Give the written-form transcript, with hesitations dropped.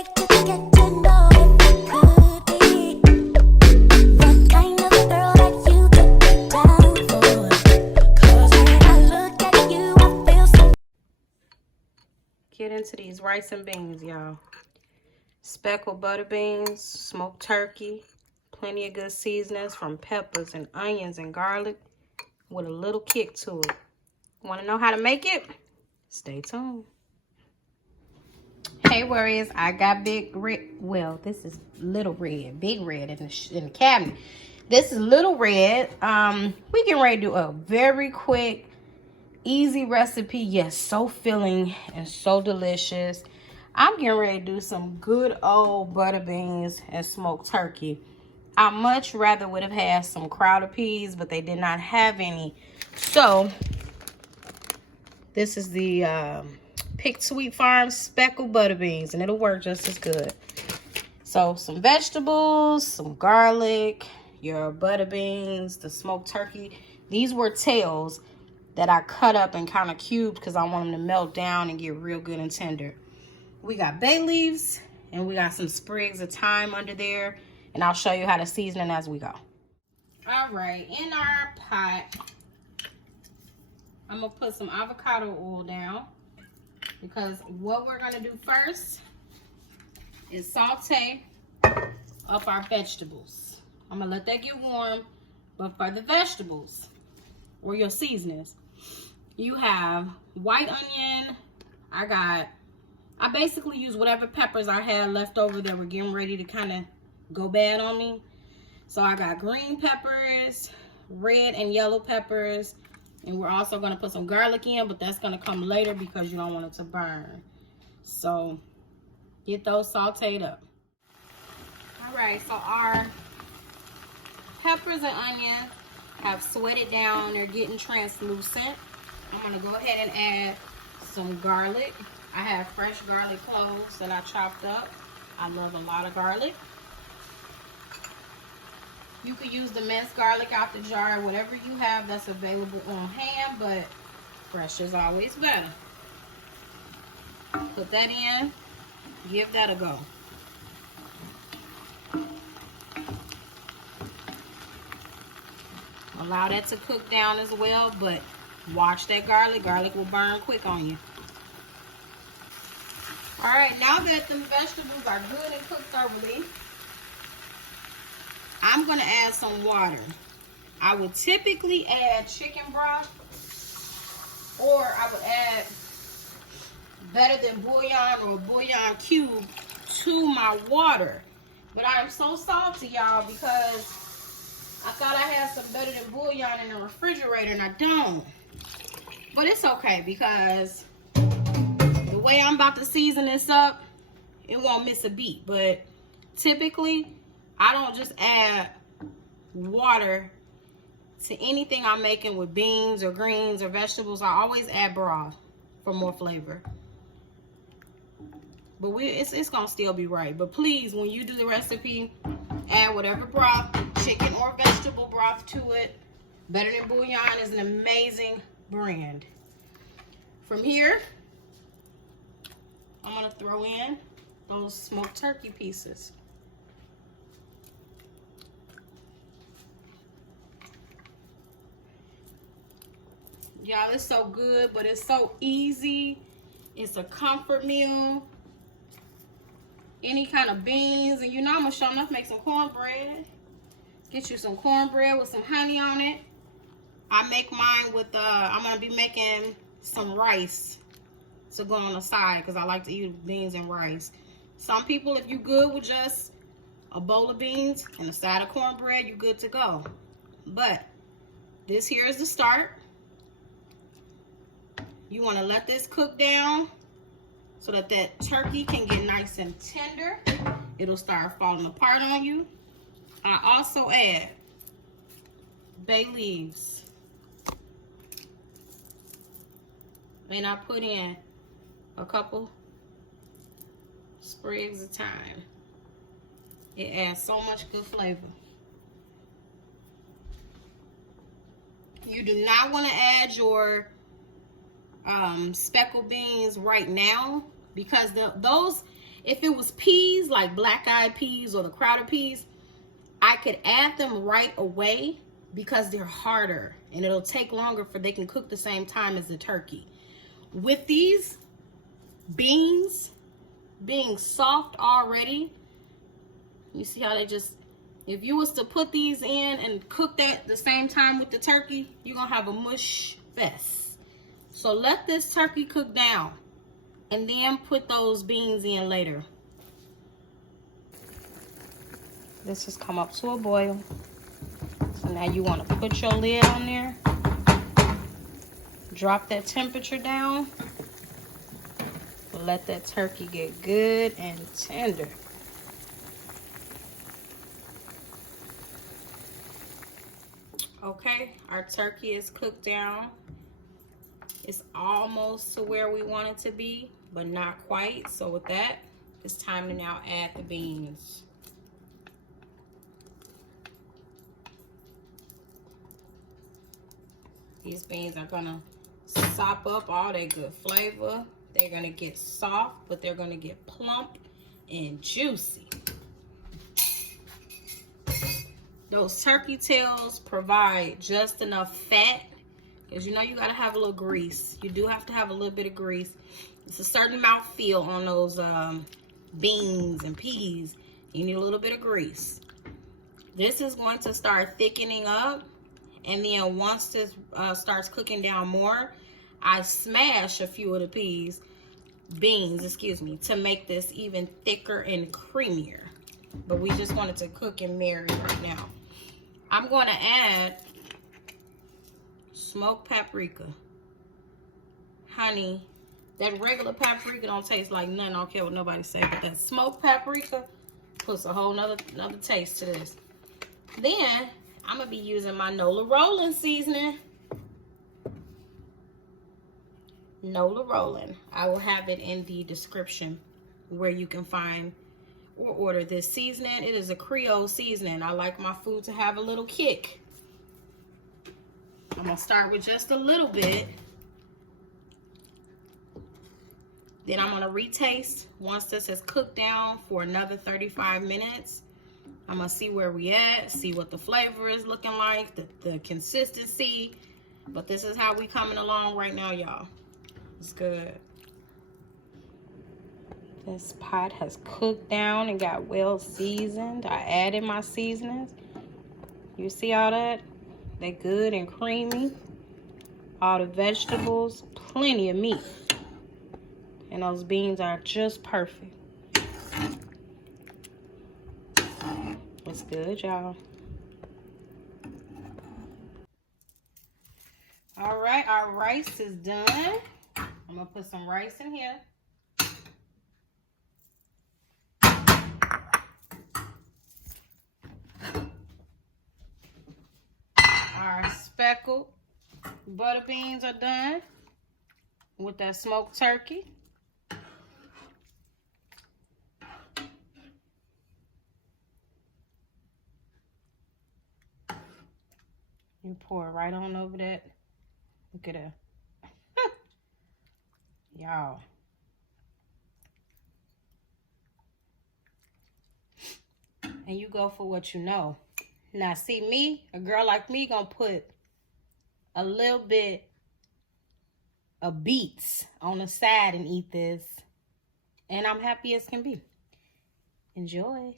like to get to know if it could be the kind of girl that you took me down for. 'Cause when I look at you, I feel so. Get into these rice and beans, y'all. Speckled butter beans, smoked turkey, plenty of good seasonings from peppers and onions and garlic with a little kick to it. Want to know how to make it? Stay tuned. Hey warriors, I got big red. Well, this is little red, big red in the cabinet. This is little red. We getting ready to do a very quick, easy recipe. Yes, so filling and so delicious. I'm getting ready to do some good old butter beans and smoked turkey. I much rather would have had some crowder peas, but they did not have any. So this is the Picked Sweet Farm speckled butter beans, and it'll work just as good. So some vegetables, some garlic, your butter beans, the smoked turkey. These were tails that I cut up and kind of cubed because I want them to melt down and get real good and tender. We got bay leaves and we got some sprigs of thyme under there, and I'll show you how to season it as we go. All right, in our pot, I'm gonna put some avocado oil down because what we're gonna do first is saute up our vegetables. I'm gonna let that get warm, but for the vegetables or your seasonings, you have white onion. I basically use whatever peppers I had left over that were getting ready to kind of go bad on me. So I got green peppers, red and yellow peppers, and we're also going to put some garlic in, but that's going to come later because you don't want it to burn. So get those sauteed up. All right, so our peppers and onions have sweated down. They're getting translucent. I'm going to go ahead and add some garlic. I have fresh garlic cloves that I chopped up. I love a lot of garlic. You could use the minced garlic out the jar, whatever you have that's available on hand, but fresh is always better. Put that in, give that a go. Allow that to cook down as well, but watch that garlic. Garlic will burn quick on you. All right, now that the vegetables are good and cooked thoroughly, I'm gonna add some water. I would typically add chicken broth, or I would add better than bouillon or bouillon cube to my water. But I'm so salty, y'all, because I thought I had some better than bouillon in the refrigerator, and I don't. But it's okay because the way I'm about to season this up, it won't miss a beat. But typically, I don't just add water to anything I'm making with beans or greens or vegetables. I always add broth for more flavor. But it's gonna still be right. But please, when you do the recipe, add whatever broth, chicken or vegetable broth to it. Better Than Bouillon is an amazing brand. From here, I'm gonna throw in those smoked turkey pieces. Y'all, it's so good, but it's so easy. It's a comfort meal. Any kind of beans, and you know I'm gonna show enough make some cornbread. Get you some cornbread with some honey on it. I make mine with I'm gonna be making some rice to go on the side because I like to eat beans and rice. Some people, if you good with just a bowl of beans and a side of cornbread, you good to go. But this here is the start. You want to let this cook down so that that turkey can get nice and tender. It'll start falling apart on you. I also add bay leaves. And I put in a couple sprigs of thyme. It adds so much good flavor. You do not want to add your speckled beans right now because those If it was peas, like black-eyed peas or the crowded peas, I could add them right away because they're harder and it'll take longer for they can cook the same time as the turkey. With these beans being soft already, you see how they just, if you was to put these in and cook that the same time with the turkey, you're gonna have a mush fest. So let this turkey cook down and then put those beans in later. This has come up to a boil. So now you want to put your lid on there. Drop that temperature down. Let that turkey get good and tender. Okay, our turkey is cooked down. It's almost to where we want it to be, but not quite. So with that, it's time to now add the beans. These beans are gonna sop up all that good flavor. They're gonna get soft, but they're gonna get plump and juicy. Those turkey tails provide just enough fat, because you know you gotta have a little grease. You do have to have a little bit of grease. It's a certain mouthfeel on those beans and peas. You need a little bit of grease. This is going to start thickening up, and then once this starts cooking down more, I smash a few of the beans, excuse me, to make this even thicker and creamier. But we just want it to cook and marry right now. I'm going to add smoked paprika. Honey, that regular paprika don't taste like nothing. I don't care what nobody say, but that smoked paprika puts a whole another taste to this. Then I'm gonna be using my Nola Rolling seasoning. Nola Rolling. I will have it in the description where you can find or order this seasoning. It is a Creole seasoning. I like my food to have a little kick. I'm gonna start with just a little bit. Then I'm gonna retaste once this has cooked down for another 35 minutes. I'm gonna see where we at, see what the flavor is looking like, the consistency. But this is how we coming along right now, y'all. It's good. This pot has cooked down and got well seasoned. I added my seasonings. You see all that? They're good and creamy. All the vegetables, plenty of meat. And those beans are just perfect. It's good, y'all. All right, our rice is done. I'm gonna put some rice in here. Our speckled butter beans are done with that smoked turkey. You pour it right on over that. Look at that. Y'all. And you go for what you know. Now, see me, a girl like me, gonna put a little bit of beets on the side and eat this. And I'm happy as can be. Enjoy.